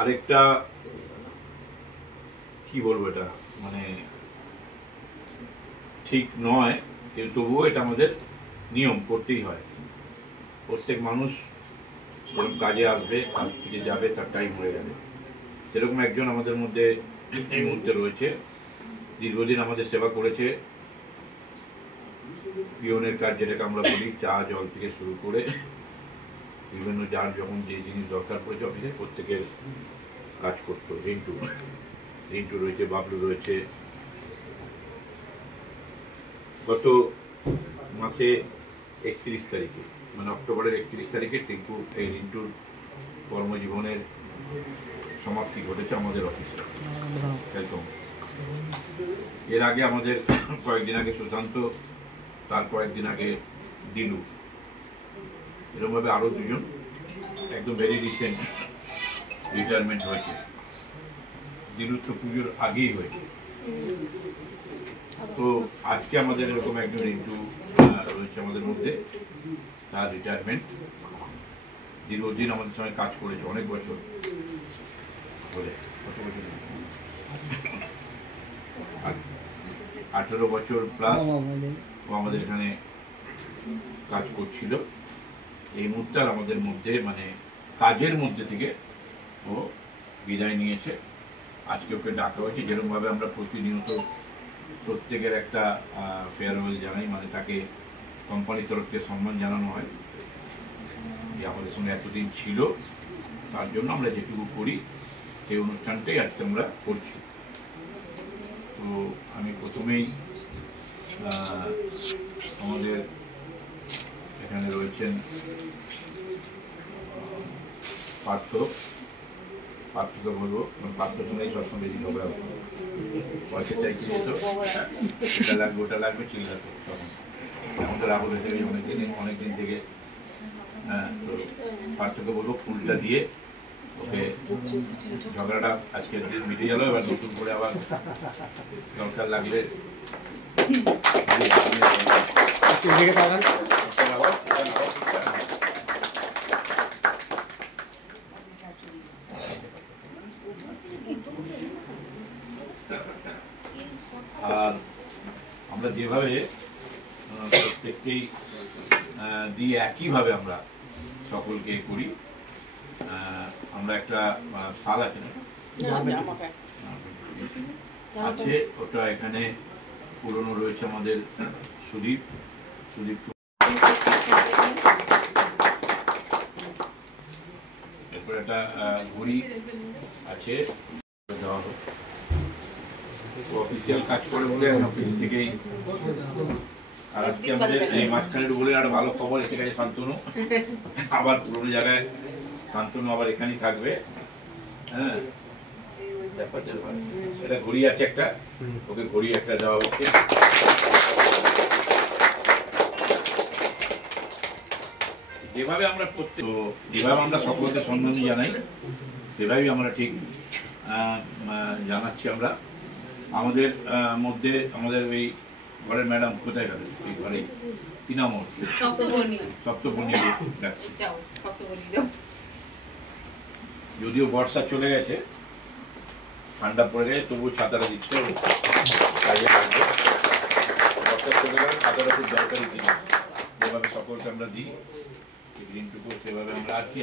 আরেকটা কি বলবো, এটা মানে ঠিক নয়, কিন্তু তবুও এটা আমাদের নিয়ম, করতেই হয়। প্রত্যেক মানুষ যখন কাজে আসবে, কাজ থেকে যাবে, তার টাইম হয়ে যাবে। সেরকম একজন আমাদের মধ্যে এই মুহূর্তে রয়েছে, দীর্ঘদিন আমাদের সেবা করেছে। পিয়নের কাজ, যেটাকে আমরা বলি, চা জল থেকে শুরু করে বিভিন্ন যার যখন যে জিনিস দরকার পড়েছে অফিসে, প্রত্যেকের কাজ করতো। রিন্টু রয়েছে, বাবলু রয়েছে। গত মাসে 31 তারিখে, মানে অক্টোবরের 31 তারিখে রিন্টুর কর্মজীবনের সমাপ্তি ঘটেছে আমাদের অফিসে। এর আগে আমাদের কয়েকদিন আগে সুশান্ত, তার কয়েকদিন আগে দিলু, এরকমভাবে আরো দুজন একদম ভেরি রিসেন্ট রিটায়ারমেন্ট হয়েছে। দিলু তো পুজোর আগেই হয়েছে। তো আজকে আমাদের এরকম একজন রিন্টু রয়েছে আমাদের মধ্যে, তার রিটায়ারমেন্ট। দীর্ঘদিন আমাদের সঙ্গে কাজ করেছে, অনেক বছর বলে, কত বছর, 18 বছর প্লাস ও আমাদের এখানে কাজ করছিল। এই মুহূর্তে আর আমাদের মধ্যে, মানে কাজের মধ্যে থেকে ও বিদায় নিয়েছে। আজকে ওকে ডাকা হয়েছে। যেরকমভাবে আমরা প্রতিনিয়ত প্রত্যেকের একটা ফেয়ারওয়েল জানাই, মানে তাকে কোম্পানির তরফ থেকে সম্মান জানানো হয় যে আমাদের সঙ্গে এতদিন ছিল, তার জন্য আমরা যেটুকু করি সেই অনুষ্ঠানটাই আজকে আমরা করছি। তো আমি প্রথমেই আমাদের এখানে রয়েছেন পার্থকে বলবো, পার্থর সঙ্গেই সবসময় বেশি ঝগড়া হতো। পয়সা চাইতে যেত, এটা লাগবে ওটা লাগবে, চিল্লাতো। তখন এখন তো রাহুল এসে গেছে অনেকদিন থেকে। তো পার্থকে বলবো ফুলটা দিয়ে ওকে, ঝগড়াটা আজকে মিটে গেল। এবার নতুন করে আবার দরকার লাগলে আর আমরা যেভাবে প্রত্যেককেই দিয়ে একইভাবে আমরা সকলকে করি। আমরা একটা শাল আছে না আছে, ওটা এখানে পুরনো রয়েছে আমাদের সুদীপ। এরপর একটা ঘড়ি আছে, দেওয়া হোক। অফিসিয়াল কাজ করে বলে অফিস থেকেই। আর আজকে আমাদের এই মাঝখানের বলে একটা ভালো খবর এসে গেছে, শান্তনু আবার পুরোনো জায়গায়, শান্তনু আবার এখানেই থাকবে। হ্যাঁ, এটা ঘড়ি আছে একটা, ওকে ঘড়ি একটা দেওয়া হচ্ছে। যেভাবে আমরা যেভাবে আমরা সকলকে সম্মান জানাই, সেভাবেই আমরা ঠিক জানাচ্ছি। আমরা আমাদের মধ্যে আমাদের ওই ঘরের ম্যাডাম কোথায় গেল, এই ঘরে কি নাম ওর, সপ্তপর্ণী। যদিও বর্ষা চলে গেছে, ঠান্ডা পড়ে গেছে, তবুও ছাতাটা দিচ্ছে, কাজে লাগবে। বর্ষা চলে গেলে ছাতাটা খুব দরকারি জিনিস, যেভাবে সকলকে আমরা দিই, ঋণটুকু সেভাবে আমরা আর কি